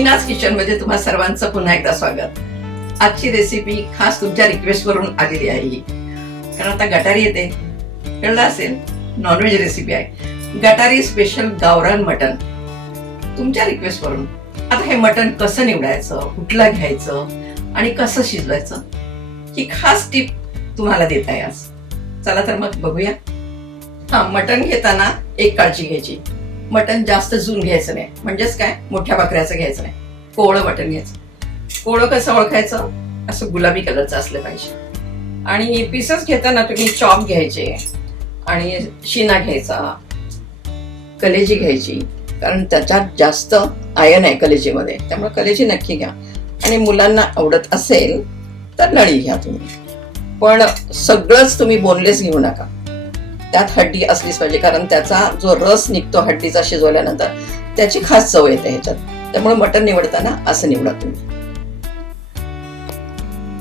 मीनाज kitchen मध्ये तुम्हा सर्वांचं पुन्हा एकदा स्वागत. आजची रेसिपी खास तुमच्या रिक्वेस्ट वरून आलेली आहे. कारण आता गटारी येते, कळलं असेल, नॉनव्हेज रेसिपी आहे. गटारी स्पेशल गावरान मटन तुमच्या रिक्वेस्ट वरून. आता हे मटन कसं निवडायचं, कुठलं घ्यायचं आणि कसं शिजवायचं ही खास टिप तुम्हाला देत आहे आज. चला तर मग बघूया. मटन घेताना एक काळजी घ्यायची, मटन जास्त जून घ्यायचं नाही. म्हणजेच काय, मोठ्या बकऱ्याचं घ्यायचं नाही, कोवळं मटन घ्यायचं. कोवळं कसं ओळखायचं, असं गुलाबी कलरचं असलं पाहिजे. आणि पीसेस घेताना तुम्ही चॉप घ्यायचे आणि शिना घ्यायचा, कलेजी घ्यायची, कारण त्याच्यात जास्त आयर्न आहे कलेजीमध्ये, त्यामुळे कलेजी नक्की घ्या. आणि मुलांना आवडत असेल तर नळी घ्या तुम्ही, पण सगळंच तुम्ही बोनलेस घेऊ नका. त्यात हड्डी असलीच पाहिजे, कारण त्याचा जो रस निघतो हड्डीचा शिजवल्यानंतर त्याची खास चव येते ह्याच्यात. त्यामुळे मटण निवडताना असं निवडा तुम्ही.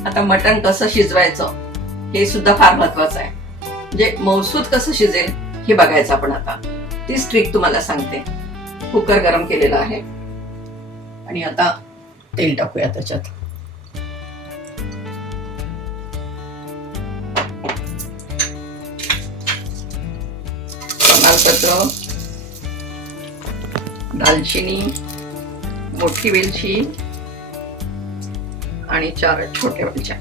आता मटण कसं शिजवायचं हे सुद्धा फार महत्वाचं आहे. म्हणजे मौसूद कसं शिजेल हे बघायचं आपण. आता तीच ट्रिक तुम्हाला सांगते. कुकर गरम केलेला आहे आणि आता तेल टाकूया त्याच्यात. तमालपत्र, दालचिनी, मोठी वेलची आणि 4 छोट्या वेलच्या.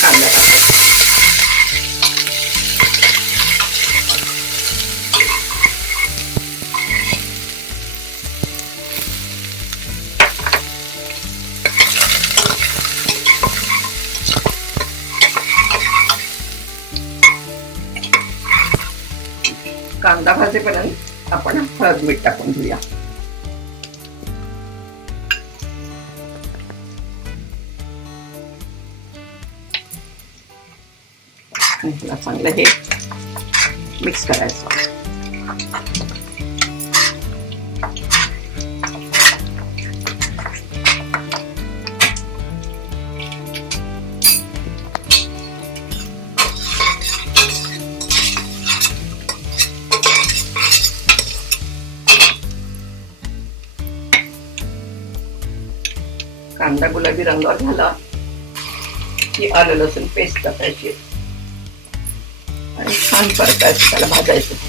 कांदा टाकायचा. कांदा भाजेपर्यंत आपण हळद मीठ टाकून घेऊया. चांगलं हे मिक्स करायचं. कांदा गुलाबी रंगावर झाला की आलं लसूण पेस्ट टाकायची आणि छान परतायचं, त्याला भाजायचं.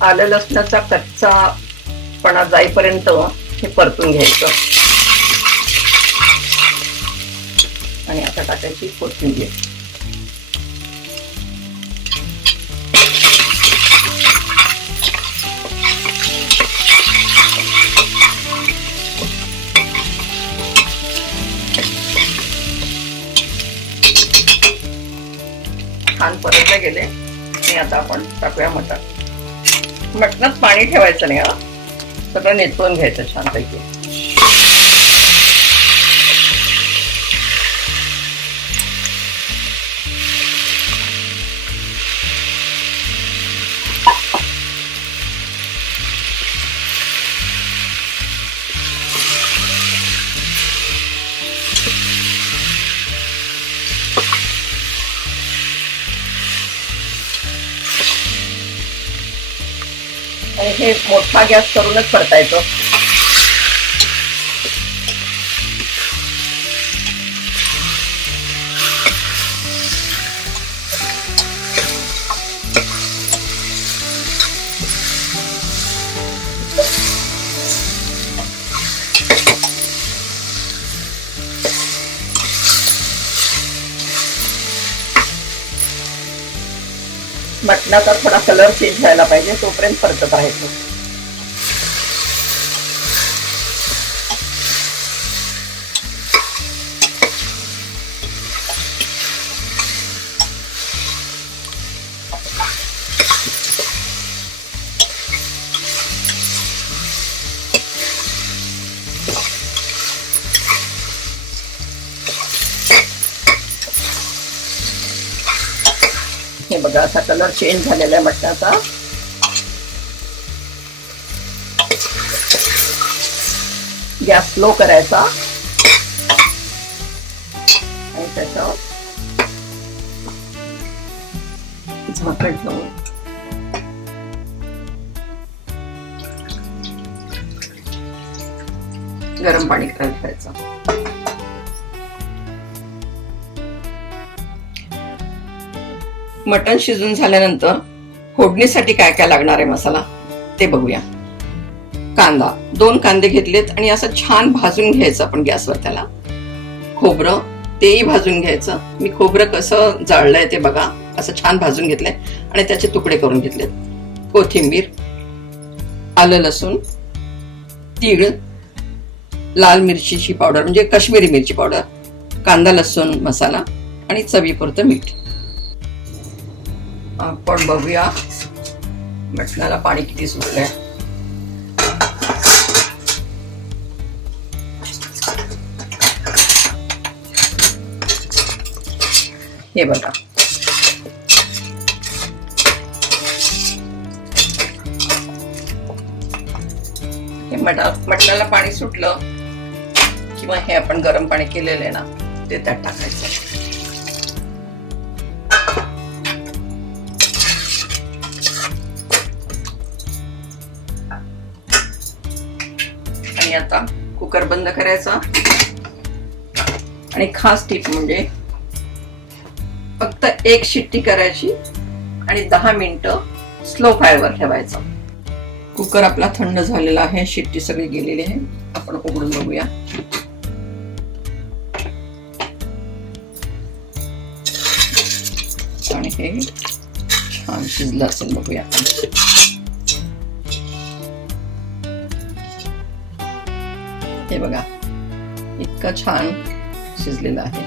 आलं लसणाचा कच्चा पणा जाईपर्यंत हे परतून घ्यायचं. आणि आता टाकायची कोथिंबीर. छान परतले गेले आणि आता आपण टाकूया मटण. मटणात पाणी ठेवायचं नाही, सगळं नेतवून घ्यायचं छानपैकी. आणि हे मोठा गॅस करूनच परतायचं. मटणाचा थोडा कलर चेंज व्हायला पाहिजे, तोपर्यंत परतत राहायचं. हे बघा, असा कलर चेंज झालेला आहे मटणाचा. गॅस स्लो करायचा आणि त्याच्यावर झाकण ठेवून गरम पाणी करायला ठेवायचं. मटण शिजून झाल्यानंतर फोडणीसाठी काय काय लागणार आहे मसाला ते बघूया. कांदा, 2 कांदे घेतलेत आणि असं छान भाजून घ्यायचं आपण गॅसवर त्याला. खोबरं, तेही भाजून घ्यायचं. मी खोबरं कसं जाळलंय ते बघा, असं छान भाजून घेतलंय आणि त्याचे तुकडे करून घेतलेत. कोथिंबीर, आलं लसूण, तीळ, लाल मिरचीची पावडर म्हणजे काश्मीरी मिरची पावडर, कांदा लसूण मसाला आणि चवीपुरतं मीठ. आपण बघूया मटणाला पाणी किती सुटलंय. हे बघा, हे मटणाला पाणी सुटलं किंवा हे आपण गरम पाणी केलेलं आहे ना ते त्यात टाकायचं. आणि आता कुकर बंद करायचा आणि खास टीप म्हणजे फक्त 1 शिट्टी करायची आणि 10 मिनिटं स्लो फायरवर ठेवायचं. कुकर आपला थंड झालेला आहे, शिट्टी सगळी गेलेली आहे. आपण उघडून बघूया. आणि हे छान शिजलं असेल बघूया. हे बघा, इतकं छान शिजलेलं आहे,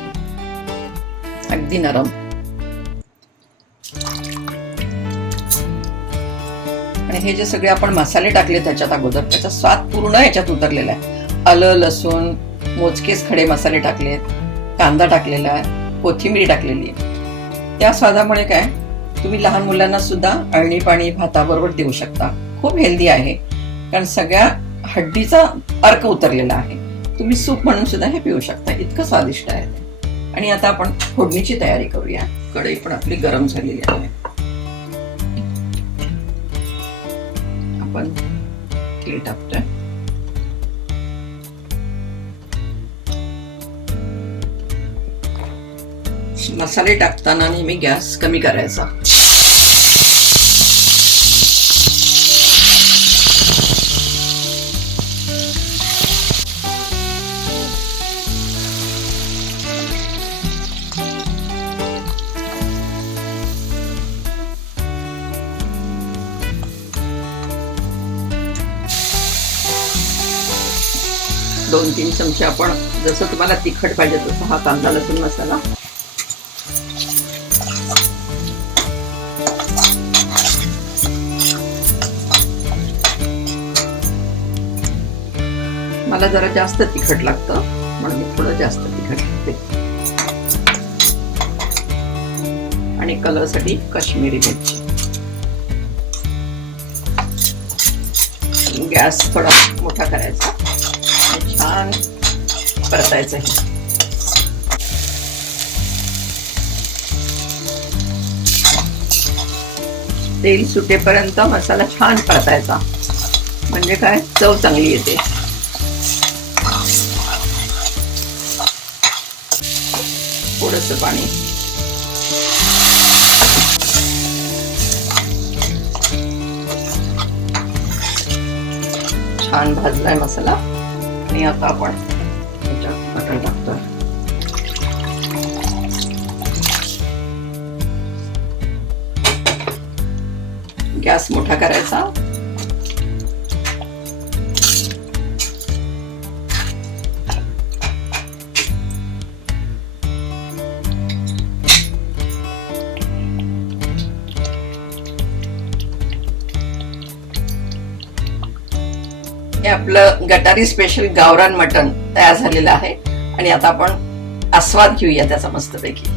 अगदी नरम. आणि हे जे सगळे आपण मसाले टाकले त्याच्यात अगोदर, त्याचा स्वाद पूर्ण ह्याच्यात उतरलेला आहे. आलं लसूण, मोजकेच खडे मसाले टाकलेत, कांदा टाकलेला आहे, कोथिंबीर टाकलेली आहे. त्या स्वादामुळे काय, तुम्ही लहान मुलांना सुद्धा अळणी पाणी भाताबरोबर देऊ शकता. खूप हेल्दी आहे, कारण सगळ्या हड्डीचा अर्क उतरलेला आहे. तुम्ही सूप म्हणून सुद्धा हे पिऊ शकता, इतकं स्वादिष्ट आहे. आणि आता आपण फोडणीची तयारी करूया. कढई पण आपली गरम झालेली आहे. आपण तीळ टाकतोय. मसाले टाकताना नेहमी गॅस कमी करायचा. दोन 3 चमचे आपण जसं तुम्हाला तिखट पाहिजे तसं हा कांदा लसूण मसाला. मला जरा जास्त तिखट लागतं म्हणून मी थोडं जास्त तिखट टाकते. आणि कलरसाठी काश्मीरी मिरची. गॅस थोडा मोठा करायचा, छान परतायचं. तेल सुटेपर्यंत मसाला छान परतायचा, म्हणजे काय चव चांगली येते. थोडंसं पाणी. छान भाजलाय मसाला आणि आता आपण त्याच्यात मटण टाकतोय. गॅस मोठा करायचा. हे आपलं गटारी स्पेशल गावरान मटण तयार झालेलं आहे आणि आता आपण आस्वाद घेऊया त्याचा मस्तपैकी.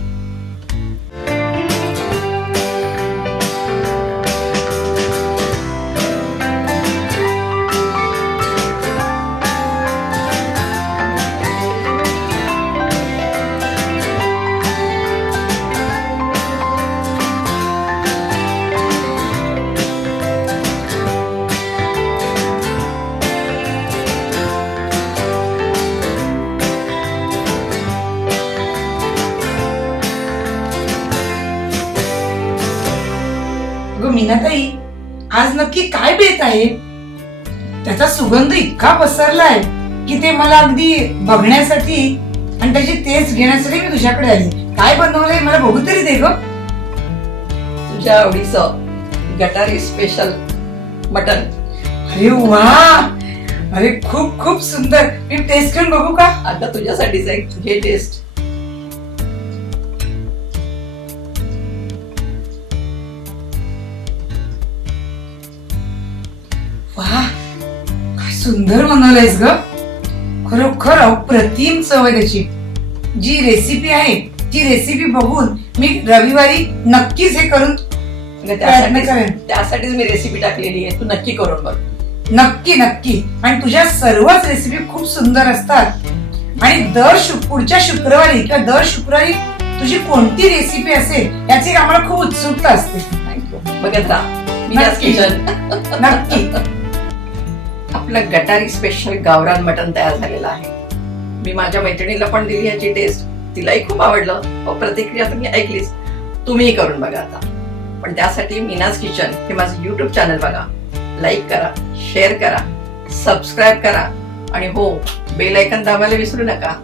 मीनाताई, आज नक्की काय बेत आहे? त्याचा सुगंध इतका पसरलाय की ते मला अगदी बघण्यासाठी आणि त्याची टेस्ट घेण्यासाठी मी तुझ्याकडे आली. काय बनवलंय मला बघू तरी दे ग. तुझ्या आवडीचं गटारी स्पेशल मटण. अरे वा, अरे खूप खूप सुंदर. मी टेस्ट करून बघू का? आता तुझ्यासाठीच आहे, घे टेस्ट. वा, काय सुंदर बनवलंयस ग. खरोखर अप्रतिम चव आहे त्याची. जी रेसिपी आहे ती रेसिपी बघून मी रविवारी नक्कीच हे करून प्रयत्न करेन. त्यासाठीच मी रेसिपी टाकलेली आहे, तू नक्की करून बघ. नक्की नक्की. आणि तुझ्या सर्वच रेसिपी खूप सुंदर असतात. आणि पुढच्या शुक्रवारी किंवा दर शुक्रवारी तुझी कोणती रेसिपी असेल याची आम्हाला खूप उत्सुकता असते. थँक्यू. बघत राहा मीनाज नक्की. किचन. नक्की. आपलं गटारी स्पेशल गावरान मटण तयार झालेलं आहे. मी माझ्या मैत्रिणीला पण दिली याची टेस्ट, तिलाही खूप आवडलं. प्रतिक्रिया तुम्ही ऐकलीच. तुम्ही करून बघा आता. पण त्यासाठी मीनाज किचन हे माझं YouTube चॅनल बघा, लाईक करा, शेअर करा, सबस्क्राईब करा आणि हो, बेल आयकॉन दाबायला विसरू नका.